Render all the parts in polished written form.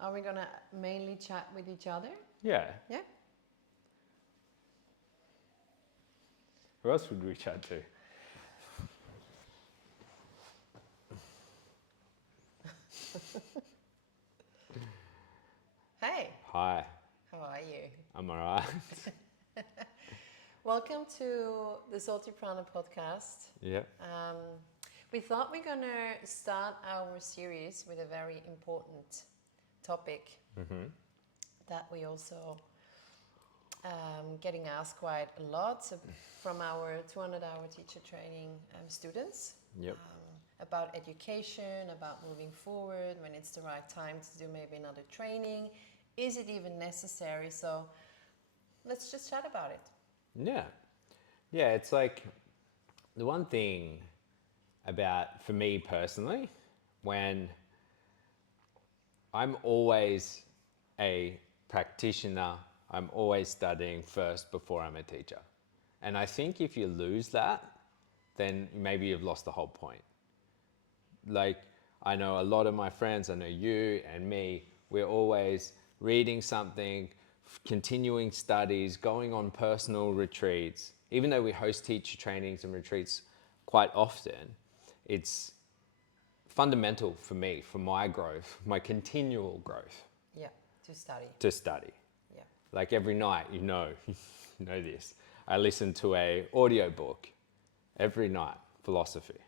Are we gonna mainly chat with each other? Yeah. Yeah. Who else would we chat to? Hey, Hi, how are you? I'm alright. Welcome to the Salty Prana podcast. Yeah. We thought we're gonna start our series with a very important topic that we also getting asked quite a lot from our 200-hour teacher training students. Yep. About education, about moving forward, when it's the right time to do maybe another training. Is it even necessary? So let's just chat about it. Yeah. Yeah, it's like the one thing about, for me personally, when I'm always a practitioner, I'm always studying first before I'm a teacher. And I think if you lose that, then maybe you've lost the whole point. Like, I know a lot of my friends, I know you and me, we're always reading something, continuing studies, going on personal retreats. Even though we host teacher trainings and retreats quite often, it's fundamental for me, for my growth, my continual growth, Yeah, to study. to study. Yeah. Like every night, you know, you know this, I listen to a audiobook every night, philosophy.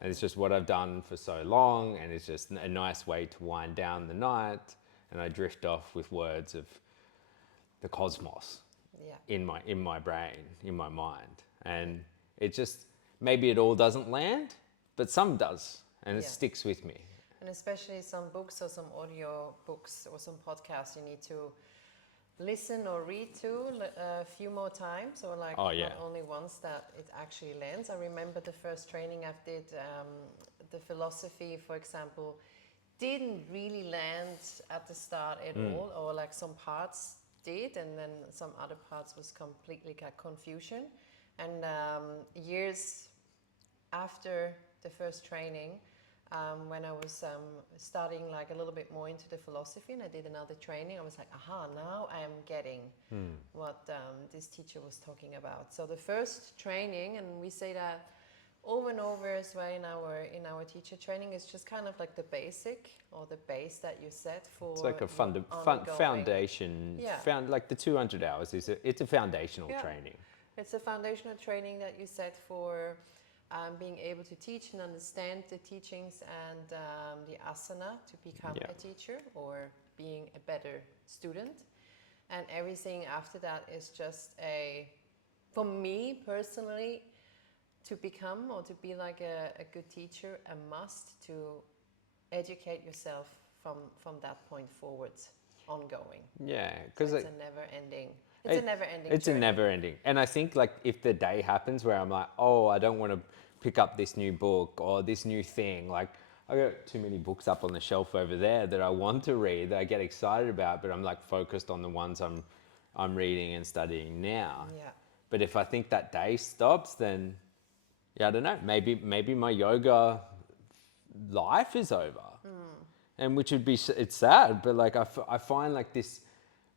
And it's just what I've done for so long, and it's just a nice way to wind down the night, and I drift off with words of the cosmos Yeah. in my brain, in my mind. And it just, maybe it all doesn't land, but some does, and it Yeah. sticks with me. And especially some books or some audio books or some podcasts you need to listen or read to a few more times, or like Oh, yeah. not only once, that it actually lands. I remember the first training I did, the philosophy, for example, didn't really land at the start at all, or like some parts did, and then some other parts was completely like confusion. And years after the first training, when I was studying like a little bit more into the philosophy, and I did another training, I was like, aha, now I am getting what this teacher was talking about. So the first training, and we say that over and over as well in our teacher training, is just kind of like the basic or the base that you set for. It's like a ongoing. foundation, Yeah. like the 200 hours, it's a foundational Yeah. training. It's a foundational training that you set for being able to teach and understand the teachings and the asana to become Yeah. a teacher or being a better student. And everything after that is just for me personally, to become or to be like a good teacher, a must to educate yourself from that point forwards, ongoing. Yeah, So because it's a never ending. It's a never ending. It's journey. a never ending. And I think like if the day happens where I'm like, oh, I don't want to pick up this new book or this new thing, like I got too many books up on the shelf over there that I want to read, that I get excited about, but I'm like focused on the ones I'm reading and studying now. Yeah. But if I think that day stops, then yeah, I don't know. Maybe my yoga life is over, and which would be, it's sad, but like I find like this,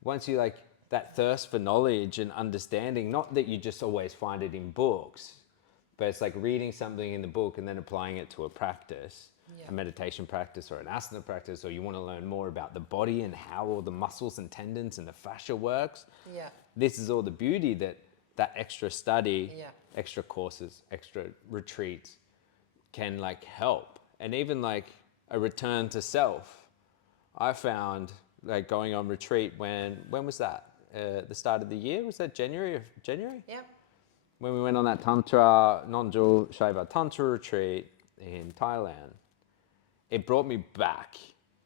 once you like that thirst for knowledge and understanding, not that you just always find it in books, but it's like reading something in the book and then applying it to a practice, Yeah. a meditation practice or an asana practice, or you want to learn more about the body and how all the muscles and tendons and the fascia works. Yeah. This is all the beauty that extra study, Yeah. extra courses, extra retreats can like help. And even like a return to self. I found like going on retreat when was that? The start of the year? Was that January? Yeah. When we went on that Tantra, Non-dual Shaiva Tantra retreat in Thailand. It brought me back.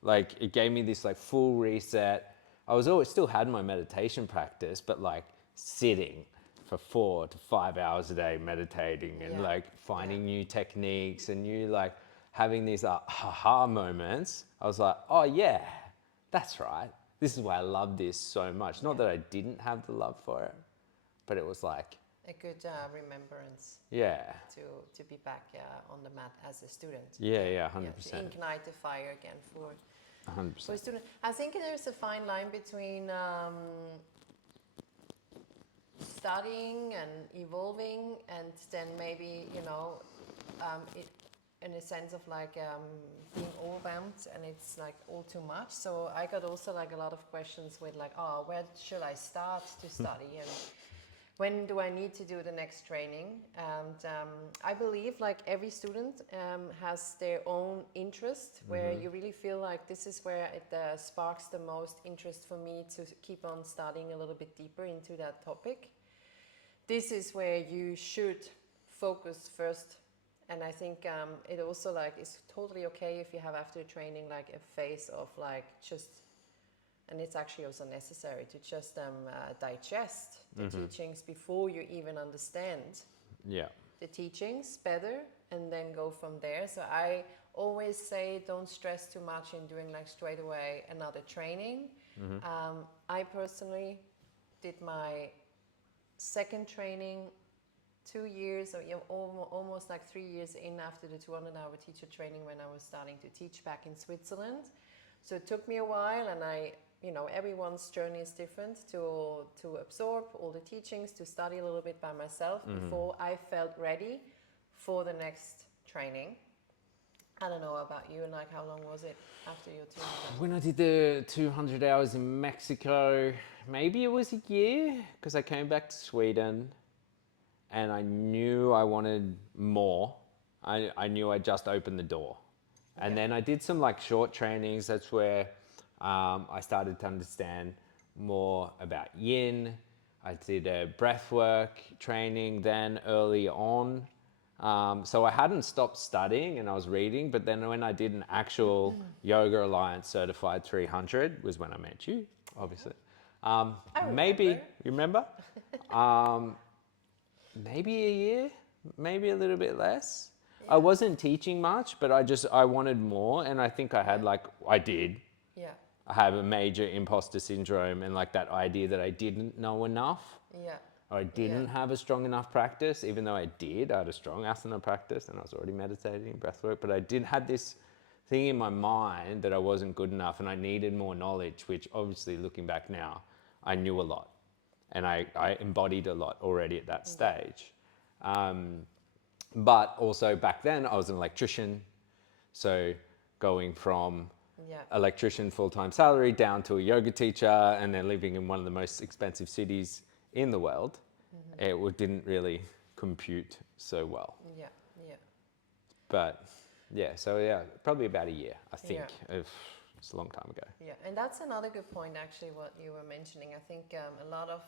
Like it gave me this like full reset. I was always still had my meditation practice, but like sitting for 4 to 5 hours a day meditating and Yeah. like finding new techniques and new like having these aha moments. I was like, oh yeah, that's right. This is why I love this so much. Not Yeah. that I didn't have the love for it, but it was like, A good remembrance yeah, to be back on the mat as a student. yeah, To 100%. ignite the fire again for a 100%. student. I think there's a fine line between studying and evolving, and then maybe, you know, it, in a sense of like being overwhelmed and it's like all too much. So I got also like a lot of questions with like, oh, where should I start to study, and when do I need to do the next training? And I believe like every student has their own interest, where you really feel like this is where it sparks the most interest for me to keep on studying a little bit deeper into that topic. This is where you should focus first. And I think it also like is totally okay if you have after training like a phase of like just, and it's actually also necessary to just digest the teachings before you even understand Yeah. the teachings better, and then go from there. So I always say don't stress too much in doing like straight away another training. I personally did my second training 2 years, or almost like 3 years in after the 200-hour teacher training, when I was starting to teach back in Switzerland. So it took me a while, and you know, everyone's journey is different to absorb all the teachings, to study a little bit by myself before I felt ready for the next training. I don't know about you, like how long was it after your 200? When I did the 200 hours in Mexico, maybe it was a year, because I came back to Sweden and I knew I wanted more. I knew I just opened the door. And then I did some like short trainings. That's where I started to understand more about yin. I did a breathwork training then early on. So I hadn't stopped studying and I was reading, but then when I did an actual Yoga Alliance Certified 300 was when I met you, obviously. Maybe, you remember? Maybe a year, maybe a little bit less. I wasn't teaching much, but I wanted more, and I think I had I did. Yeah, I have a major imposter syndrome and like that idea that I didn't know enough. yeah, Or I didn't have a strong enough practice, even though I did. I had a strong asana practice and I was already meditating, breathwork, but I did have this thing in my mind that I wasn't good enough and I needed more knowledge, which obviously looking back now, I knew a lot and I embodied a lot already at that stage. But also back then I was an electrician, so going from electrician full-time salary down to a yoga teacher and then living in one of the most expensive cities in the world, it didn't really compute so well. yeah, yeah. But yeah, so yeah, probably about a year, I think. It's a long time ago. Yeah, and that's another good point, actually, what you were mentioning. I think a lot of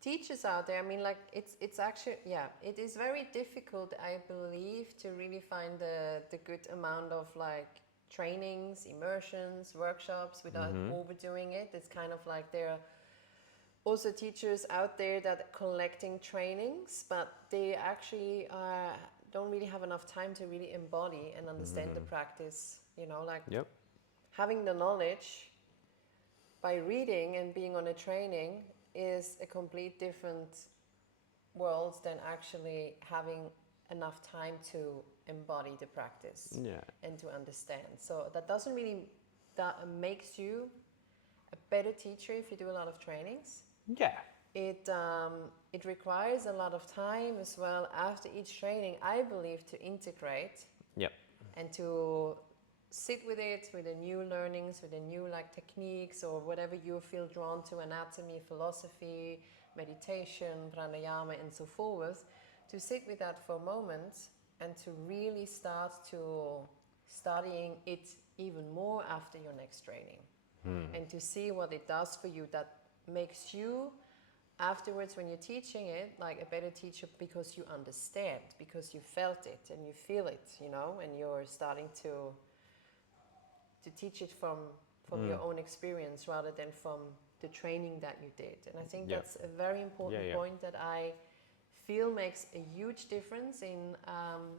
teachers out there, I mean, like, it's actually, it is very difficult, I believe, to really find the good amount of, like, trainings, immersions, workshops without overdoing it. It's kind of like there are also teachers out there that are collecting trainings, but they actually don't really have enough time to really embody and understand the practice, you know, like having the knowledge by reading and being on a training is a complete different world than actually having enough time to embody the practice and to understand. So that doesn't really, that makes you a better teacher if you do a lot of trainings. Yeah. It requires a lot of time as well after each training, I believe, to integrate and to sit with it, with the new learnings, with the new like techniques or whatever you feel drawn to, anatomy, philosophy, meditation, pranayama, and so forth, to sit with that for a moment and to really start to studying it even more after your next training and to see what it does for you, that makes you afterwards when you're teaching it like a better teacher, because you understand, because you felt it and you feel it, you know, and you're starting to teach it from your own experience rather than from the training that you did. And I think that's a very important point that I feel makes a huge difference in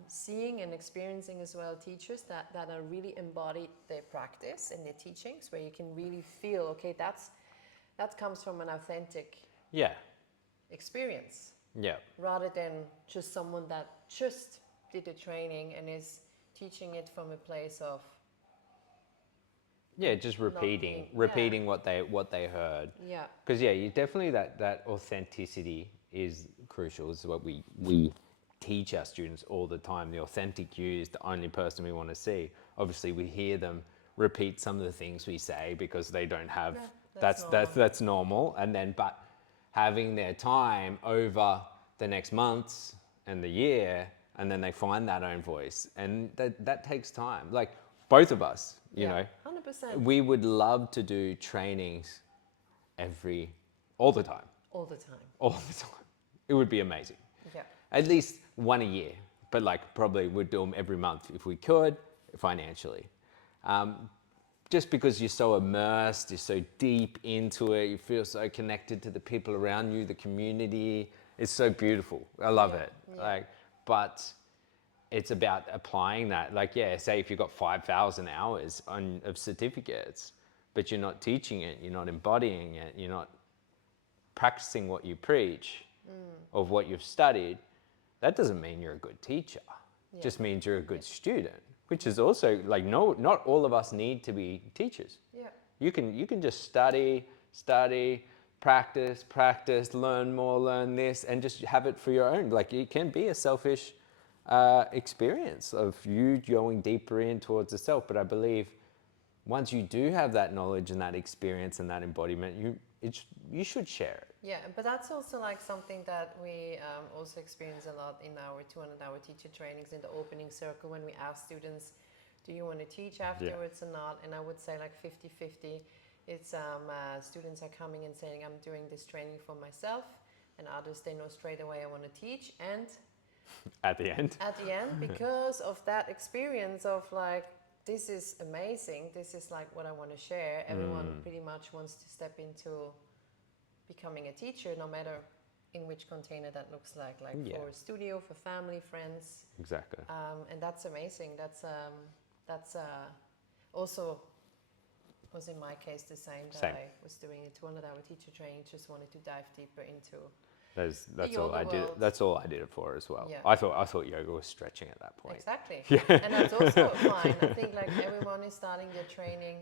seeing and experiencing as well teachers that are really embodied their practice and their teachings, where you can really feel, okay, that comes from an authentic experience. Rather than just someone that just did the training and is teaching it from a place of Yeah, just repeating, being- repeating what they heard. Yeah. Because yeah, you definitely that authenticity is crucial. Is what we teach our students all the time. The authentic you is the only person we want to see. Obviously, we hear them repeat some of the things we say because they don't have. Yeah, That's normal. And then, but having their time over the next months and the year, and then they find that own voice, and that takes time. Like both of us, you know, 100%. we would love to do trainings all the time, All the time. all the time. It would be amazing. Yeah. At least one a year, but like probably we'd do them every month if we could, financially. Just because you're so immersed, you're so deep into it, you feel so connected to the people around you, the community. It's so beautiful. I love it. Yeah. Like, but it's about applying that. Like, yeah, say if you've got 5,000 hours of certificates, but you're not teaching it, you're not embodying it, you're not practicing what you preach of what you've studied, that doesn't mean you're a good teacher. It just means you're a good student, which is also like, no, not all of us need to be teachers. Yeah. You can just study, practice, learn more, learn this, and just have it for your own. Like it can be a selfish experience of you going deeper in towards the self. But I believe once you do have that knowledge and that experience and that embodiment, you should share it. Yeah, but that's also like something that we also experience a lot in our 200-hour teacher trainings in the opening circle when we ask students, do you want to teach afterwards or not? And I would say like 50-50. It's students are coming and saying, I'm doing this training for myself, and others, they know straight away I want to teach. And At the end, because of that experience of like, this is amazing, this is like what I want to share, everyone pretty much wants to step into becoming a teacher, no matter in which container that looks like for a studio, for family, friends. Exactly. And that's amazing. That's also was in my case the same. That Same. I was doing a 200-hour teacher training, just wanted to dive deeper into. That's The all I yoga did. world. That's all I did it for as well. Yeah. I thought yoga was stretching at that point. Exactly. And that's also fine. I think like everyone is starting their training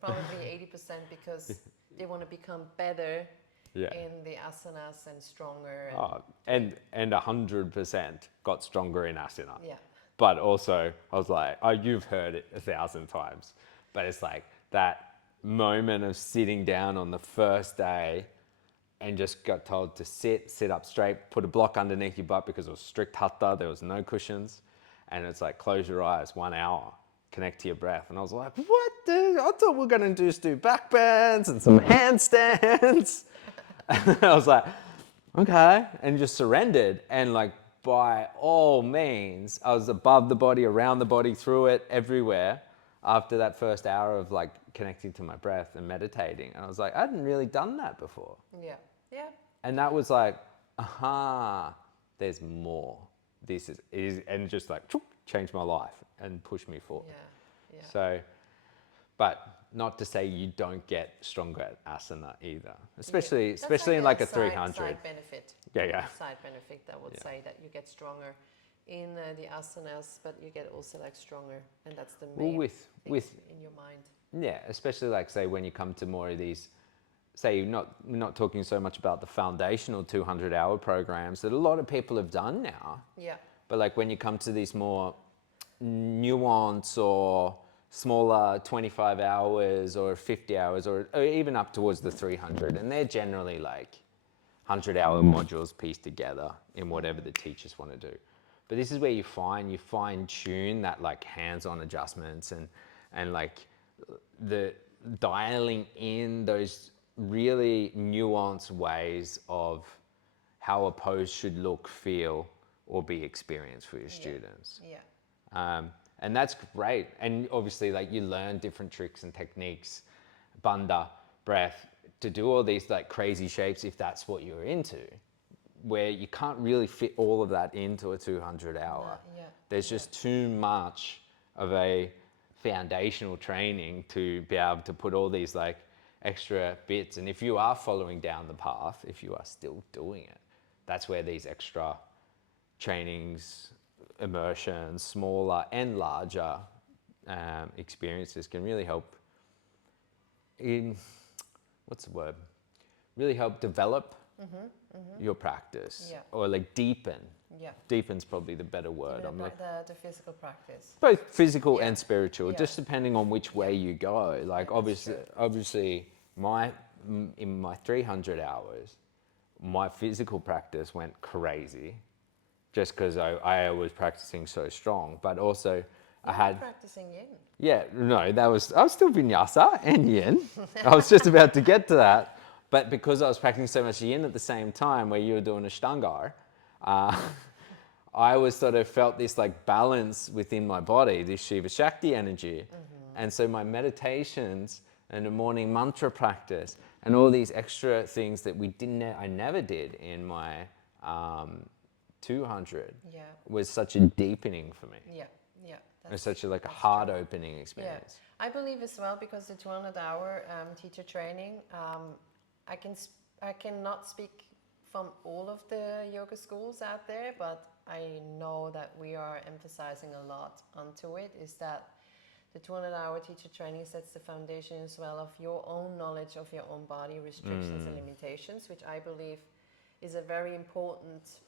probably 80% because they want to become better Yeah. in the asanas and stronger. And 100% got stronger in asana. Yeah. But also, I was like, oh, you've heard it 1,000 times. But it's like that moment of sitting down on the first day and just got told to sit up straight, put a block underneath your butt because it was strict hatha, there was no cushions. And it's like, close your eyes, 1 hour, connect to your breath. And I was like, what, dude? I thought we were going to just do back bends and some handstands. And I was like, okay. And just surrendered. And like, by all means, I was above the body, around the body, through it, everywhere after that first hour of like connecting to my breath and meditating. And I was like, I hadn't really done that before. Yeah. Yeah. And that was like, aha, there's more. This is and just like changed my life and pushed me forward. Yeah. Yeah. So, but not to say you don't get stronger at asana either, especially That's in like a side 300. Side benefit. Yeah. Side benefit, I would say that you get stronger in the asanas, but you get also like stronger, and that's the main Well, thing with in your mind. yeah, especially like say when you come to more of these, say not talking so much about the foundational 200-hour programs that a lot of people have done now, Yeah. but like when you come to these more nuance or smaller 25 hours or 50 hours or even up towards the 300, and they're generally like 100-hour modules pieced together in whatever the teachers want to do. But this is where you fine tune that like hands-on adjustments and like the dialing in those really nuanced ways of how a pose should look, feel, or be experienced for your students. Yeah. And that's great. And obviously, like you learn different tricks and techniques, bandha, breath, to do all these like crazy shapes if that's what you're into, where you can't really fit all of that into a 200-hour. Yeah. There's just too much of a foundational training to be able to put all these like extra bits. And if you are following down the path, if you are still doing it, that's where these extra trainings, immersions, smaller and larger experiences can really help in what's the word? Really help develop your practice, Yeah. or like deepen. Yeah. Deepen's probably the better word. Even the physical practice. Both physical Yeah. and spiritual, Yeah. just depending on which way you go. Like Yeah, that's true. obviously, in my 300 hours, my physical practice went crazy, just because I was practicing so strong. But also, I You had were practicing yin. yeah, no, I was still vinyasa and yin. I was just about to get to that, but because I was practicing so much yin at the same time, where you were doing Ashtangar, I was sort of felt this like balance within my body, this Shiva Shakti energy. And so my meditations and the morning mantra practice and all these extra things that I never did in my 200 Yeah. was such a deepening for me. Yeah. Yeah. It's such a like a that's heart true. opening Yeah, experience. I believe as well, because the 200-hour teacher training, I cannot speak from all of the yoga schools out there, but I know that we are emphasizing a lot onto it, is that the 200-hour teacher training sets the foundation as well of your own knowledge of your own body restrictions and limitations, which I believe is a very important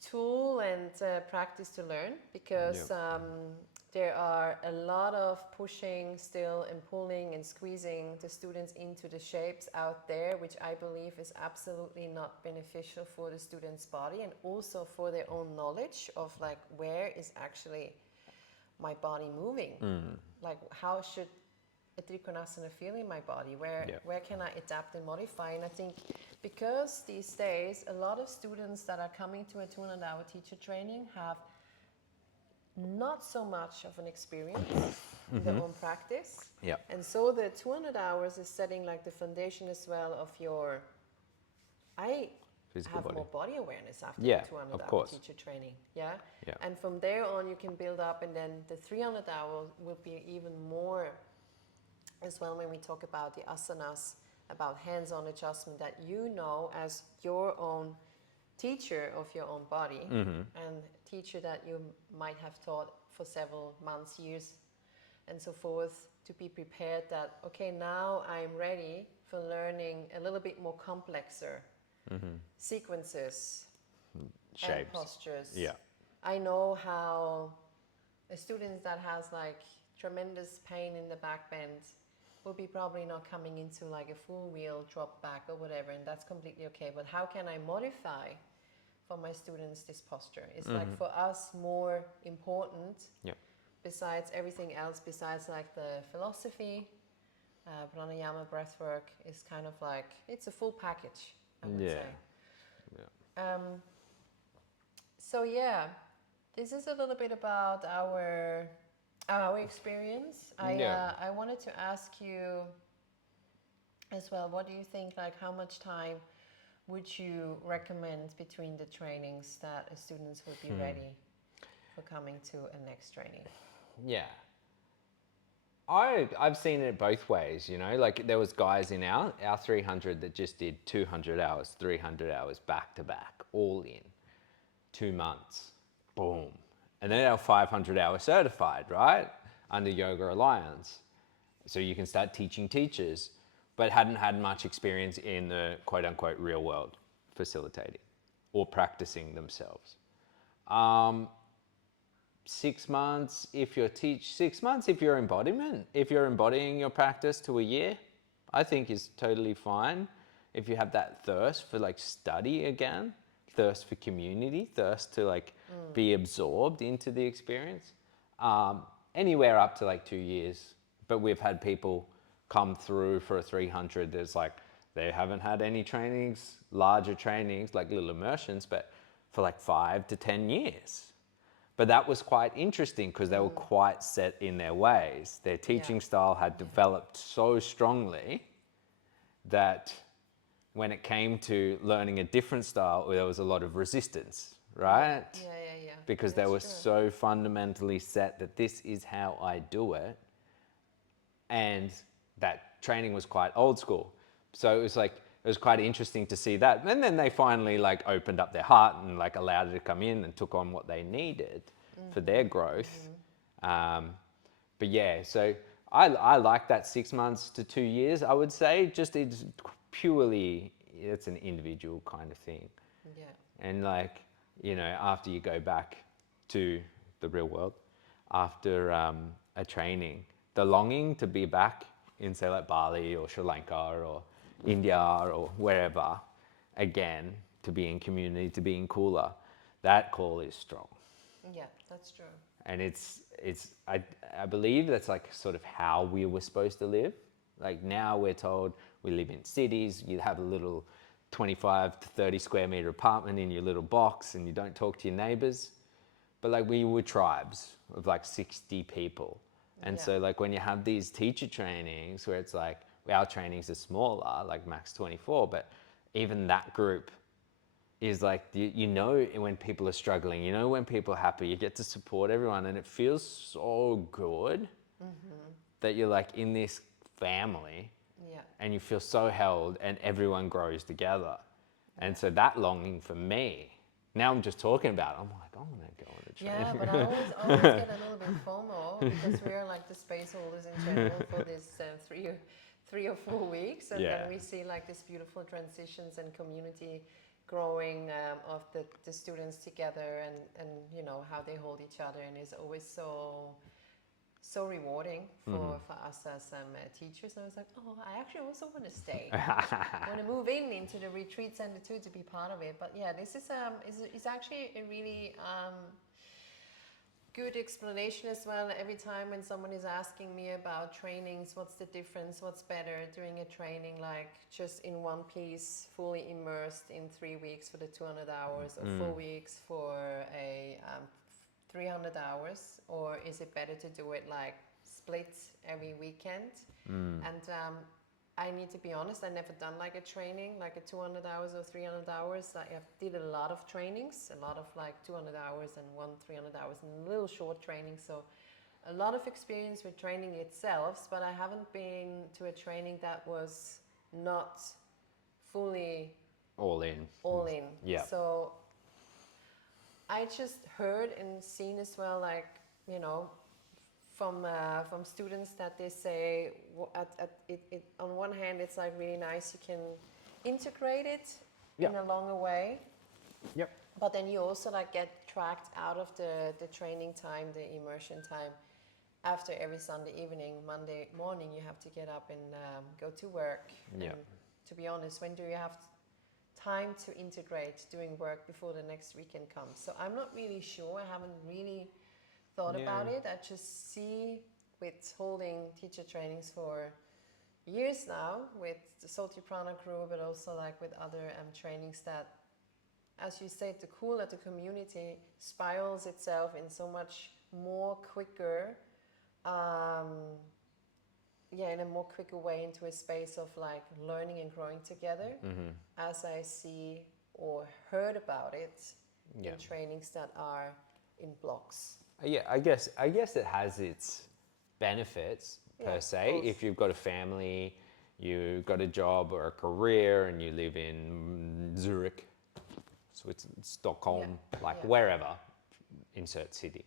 tool and practice to learn, because there are a lot of pushing still and pulling and squeezing the students into the shapes out there, which I believe is absolutely not beneficial for the student's body, and also for their own knowledge of like, where is actually my body moving? Like, how should a Trikonasana feel in my body? Where can I adapt and modify? And I think because these days a lot of students that are coming to a 200-hour teacher training have not so much of an experience in their own practice. Yeah. And so the 200 hours is setting like the foundation as well of your, I Physical have body. more body awareness after Yeah, the 200 of hour course. teacher training. Yeah? Yeah. And from there on you can build up, and then the 300 hour will be even more as well when we talk about the asanas, about hands-on adjustment, that you know as your own teacher of your own body, and teacher that you might have taught for several months, years, and so forth, to be prepared that, okay, now I'm ready for learning a little bit more complexer sequences and Shapes. postures. Yeah. I know how a student that has like tremendous pain in the back bend will be probably not coming into like a full wheel drop back or whatever, and that's completely okay. But how can I modify for my students this posture? It's like for us more important, Yeah. besides everything else, besides like the philosophy, pranayama, breathwork is kind of like, it's a full package, I would Yeah. say. So yeah, this is a little bit about our experience. I wanted to ask you as well, what do you think, like how much time would you recommend between the trainings that students would be ready for coming to a next training? Yeah. I've seen it both ways, you know, like there was guys in our 300 that just did 200 hours, 300 hours back to back, all in 2 months, boom. And then our 500 hour certified, right? Under Yoga Alliance. So you can start teaching teachers, but hadn't had much experience in the quote unquote real world facilitating or practicing themselves. 6 months if you're 6 months if you're embodiment, if you're embodying your practice to a year, I think is totally fine. If you have that thirst for like study again, thirst for community, thirst to like be absorbed into the experience, anywhere up to like 2 years. But we've had people come through for a 300 that's like they haven't had any trainings, larger trainings like little immersions, but for like 5 to 10 years. But that was quite interesting because they were quite set in their ways. Their teaching style had developed so strongly that when it came to learning a different style, there was a lot of resistance, right? Yeah. Because they were so fundamentally set that this is how I do it. And that training was quite old school. So it was like, it was quite interesting to see that. And then they finally like opened up their heart and like allowed it to come in and took on what they needed for their growth. But yeah, so I like that 6 months to 2 years, I would say. Just it's purely, it's an individual kind of thing. Yeah. And like, you know, after you go back to the real world, after a training, the longing to be back in, say, like Bali or Sri Lanka or India or wherever, again, to be in community, to be in Kula, that call is strong. Yeah, that's true. And I believe that's like sort of how we were supposed to live. Like now we're told we live in cities, you have a little 25 to 30 square meter apartment in your little box and you don't talk to your neighbors. But like we were tribes of like 60 people. And Yeah. so like when you have these teacher trainings where it's like, our trainings are smaller, like max 24, but even that group is like, you know, when people are struggling, you know, when people are happy, you get to support everyone and it feels so good that you're like in this family Yeah. and you feel so held and everyone grows together. And so that longing for me, now I'm just talking about it, I'm like, I want to go on a training. Yeah, but I always get a little bit FOMO because we are like the space holders in general for this 3 or 4 weeks, and Yeah. then we see like this beautiful transitions and community growing of the students together, and you know how they hold each other, and it's always so rewarding for us as teachers. And I was like, oh, I actually also want to stay. I want to move into the retreat center too to be part of it. But yeah, this is actually a really good explanation as well. Every time when someone is asking me about trainings, what's the difference, what's better doing a training like just in one piece, fully immersed in 3 weeks for the 200 hours, or 4 weeks for a 300 hours, or is it better to do it like split every weekend? And I need to be honest, I never done like a training, like a 200 hours or 300 hours. I did a lot of trainings, a lot of like 200 hours and 300 hours and little short trainings. So a lot of experience with training itself, but I haven't been to a training that was not fully All in. Yeah. So I just heard and seen as well, like, you know, from students that they say on one hand it's like really nice, you can integrate it in a longer way, Yep. but then you also like get tracked out of the training time, the immersion time. After every Sunday evening, Monday morning, you have to get up and go to work. Yeah. And to be honest, when do you have time to integrate doing work before the next weekend comes? So I'm not really sure. I haven't really thought about it. I just see, with holding teacher trainings for years now with the Soti Prana crew, but also like with other trainings, that, as you said, the Kula, the community spirals itself in so much more quicker, in a more quicker way into a space of like learning and growing together, as I see or heard about it in trainings that are in blocks. Yeah, I guess it has its benefits per se. Both. If you've got a family, you've got a job or a career, and you live in Zurich, Switzerland, Stockholm, wherever, insert city,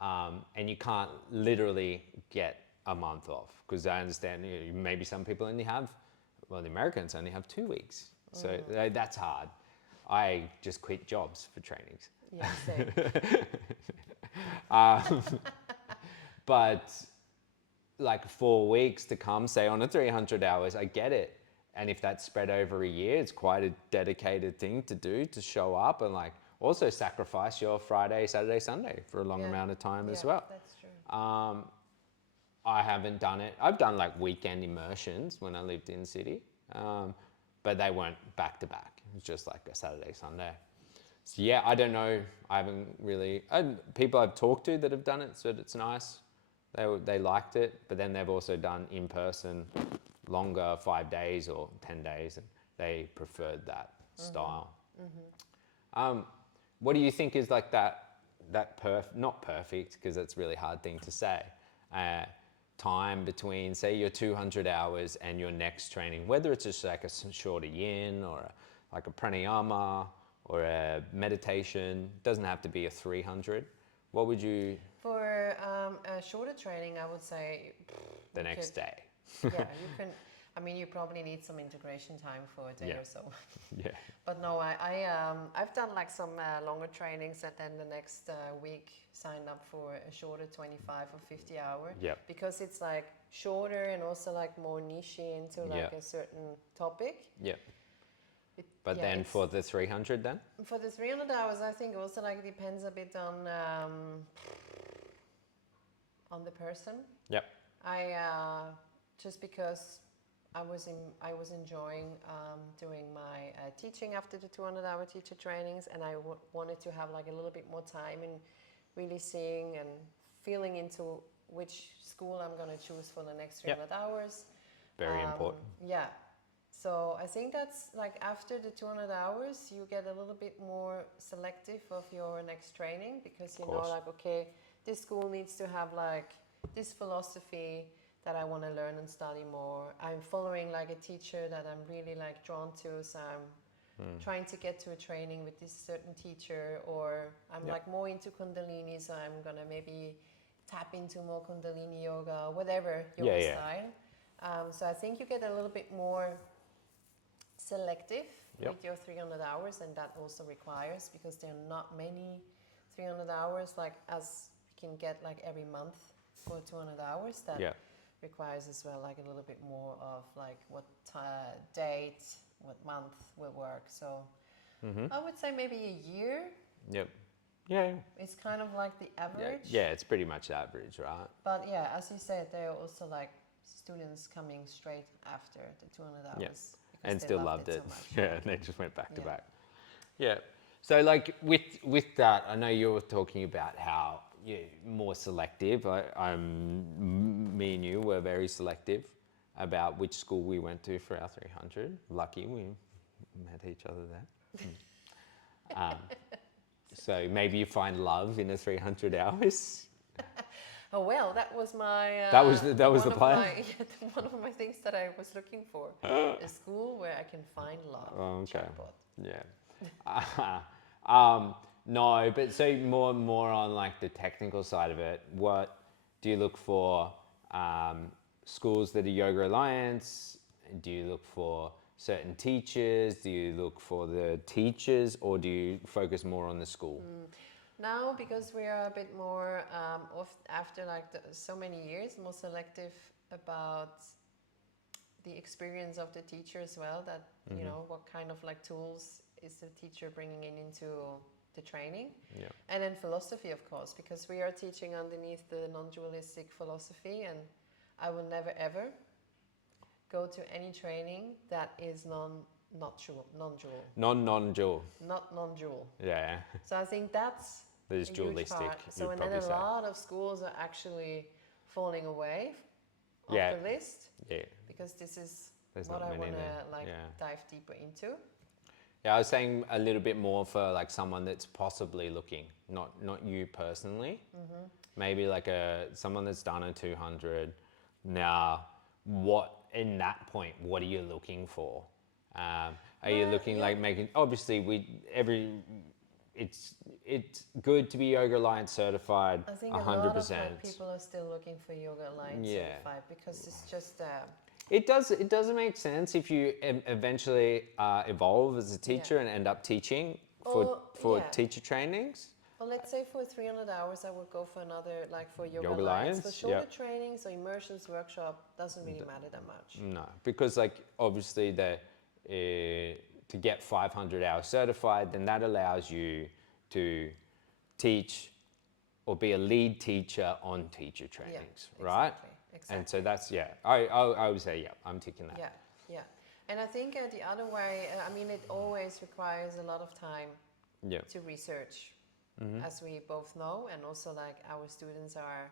and you can't literally get a month off, because I understand maybe some people only have, well, the Americans only have 2 weeks, so that's hard. I just quit jobs for trainings. Yeah, same. But like 4 weeks to come, say on a 300 hours, I get it. And if that's spread over a year, it's quite a dedicated thing to do, to show up and like also sacrifice your Friday, Saturday, Sunday for a long amount of time as well. That's true. I haven't done it. I've done like weekend immersions when I lived in the city, but they weren't back to back. It was just like a Saturday, Sunday. So yeah, I don't know. I haven't really. People I've talked to that have done it said it's nice. They liked it, but then they've also done in person, longer 5 days or 10 days, and they preferred that style. What do you think is like not perfect, because that's a really hard thing to say, time between, say, your 200 hours and your next training, whether it's just like a shorter yin or like a pranayama or a meditation, doesn't have to be a 300. What would you For a shorter training, I would say The you next could- day. yeah, you can. I mean, you probably need some integration time for a day Yeah. or so. Yeah. But no, I've done like some longer trainings, and then the next week signed up for a shorter 25 or 50 hour. Yep. Because it's like shorter and also like more niche into like Yeah. a certain topic. Yep. It, But yeah, then it's- for the 300 then? for the 300 hours, I think also like depends a bit on the person. Yep. I just because I was enjoying doing my teaching after the 200-hour teacher trainings, and I wanted to have like a little bit more time in really seeing and feeling into which school I'm going to choose for the next 300 hours. Very important. Yeah. So I think that's like after the 200 hours, you get a little bit more selective of your next training, because you know, course. like, okay, this school needs to have like this philosophy that I want to learn and study more. I'm following like a teacher that I'm really like drawn to, so I'm trying to get to a training with this certain teacher, or I'm Yep. like more into Kundalini, so I'm gonna maybe tap into more Kundalini yoga, whatever your Yeah, yeah. style. So I think you get a little bit more selective Yep. with your 300 hours, and that also requires, because there are not many 300 hours like as you can get like every month for 200 hours. That Yeah. requires as well like a little bit more of like what date, what month will work. So I would say maybe a year Yep. Yeah. is kind of like the Yeah. average. Yeah, it's pretty much average, right? But yeah, as you said, there are also like students coming straight after the 200 hours. Yeah. because And they still loved so it. much. Yeah, and they just went back to Yeah. back. Yeah. So like with that, I know you were talking about how you're more selective. Me and you were very selective about which school we went to for our 300. Lucky we met each other there. So maybe you find love in the 300 hours. Oh well, that was my. That was the one of plan? my- one of my things that I was looking for: a school where I can find love. Oh, okay. Jackpot. Yeah. No, but so more on like the technical side of it. What do you look for? Schools that are Yoga Alliance? Do you look for certain teachers? Do you look for the teachers, or do you focus more on the school? Now, because we are a bit more after like so many years, more selective about the experience of the teacher as well. That you know what kind of like tools is the teacher bringing into the training. Yeah. And then philosophy, of course, because we are teaching underneath the non-dualistic philosophy, and I will never ever go to any training that is non-dual, Non-dual. not non-dual. Yeah. So I think that's That is a huge dualistic, part. So you'd and then probably a say. lot of schools are actually falling away off Yeah. the list, Yeah. because this is There's what not I many want to there. like Yeah. dive deeper into. Yeah, I was saying a little bit more for like someone that's possibly looking, not you personally. Maybe like someone that's done a 200. Now, what in that point? What are you looking for? Are you Well, looking yeah. like making? Obviously, it's good to be Yoga Alliance certified. I think a 100%. lot of like, people are still looking for Yoga Alliance Yeah. certified, because it's just It doesn't make sense if you eventually evolve as a teacher and end up teaching for yeah. teacher trainings. well, let's say for 300 hours, I would go for another, like for Yoga, Yoga Alliance. Alliance, For shorter yeah. trainings or immersions workshop, doesn't really matter that much. No, because like obviously to get 500 hours certified, then that allows you to teach or be a lead teacher on teacher trainings, right? Exactly. And so that's I would say I'm ticking that. Yeah. And I think the other way, I mean, it always requires a lot of time Yeah. to research, as we both know, and also like our students are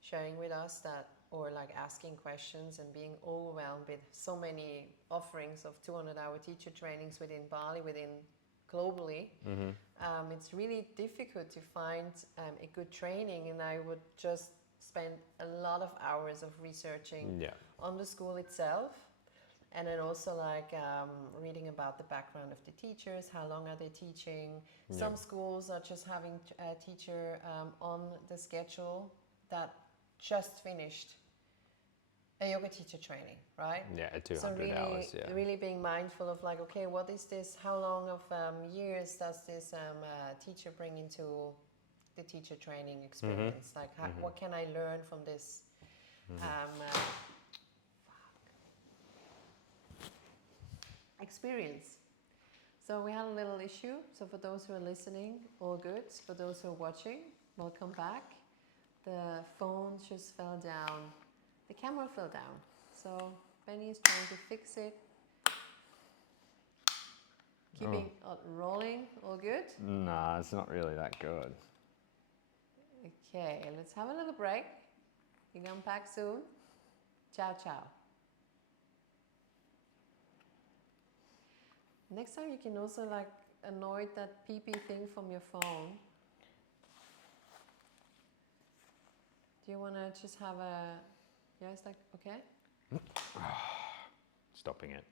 sharing with us that, or like asking questions and being overwhelmed with so many offerings of 200-hour teacher trainings within Bali, globally. It's really difficult to find a good training, and I would just spend a lot of hours of researching Yeah. on the school itself. And then also like reading about the background of the teachers, how long are they teaching. Some schools are just having a teacher on the schedule that just finished a yoga teacher training, right? Yeah, 200 So really, hours. Yeah. really being mindful of like, okay, what is this? How long of years does this teacher bring into the teacher training experience? Like, what can I learn from this? Experience. So we had a little issue. So for those who are listening, all good. For those who are watching, welcome back. The phone just fell down. The camera fell down. So Benny is trying to fix it. Keeping it rolling. All good? Nah, it's not really that good. Okay, let's have a little break. You come back soon. Ciao, ciao. Next time you can also like avoid that PP thing from your phone. Do you want to just have a... Yeah, it's like, okay? Stopping it.